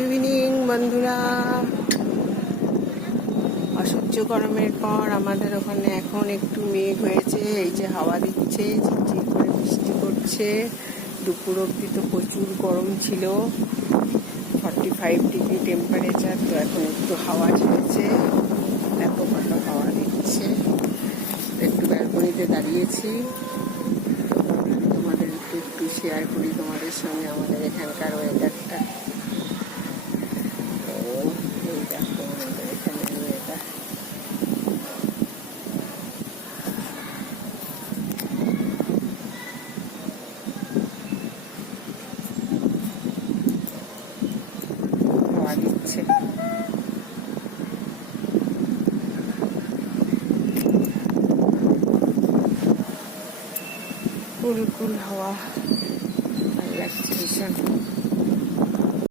Good evening বন্ধুরা। অসহ্য গরমের পর আমাদের ওখানে এখন একটু মেঘ হয়েছে, এই যে হাওয়া দিচ্ছে, ঝিরঝির করে বৃষ্টি করছে। দুপুর অবধি তো প্রচুর গরম ছিল, 45 ডিগ্রি টেম্পারেচার। তো এখন একটু হাওয়া ছেড়েছে, এত ভালো হাওয়া দিচ্ছে। একটু ব্যালকনিতে দাঁড়িয়েছি, তোমাদের একটু শেয়ার করি তোমাদের সঙ্গে আমাদের এখানকার ওয়েদারটা। এই দেখো আমাদের এখানে ওয়েদার। হাওয়া দিচ্ছে, কুল কুল হাওয়া, ভালো লাগছে ভীষণ।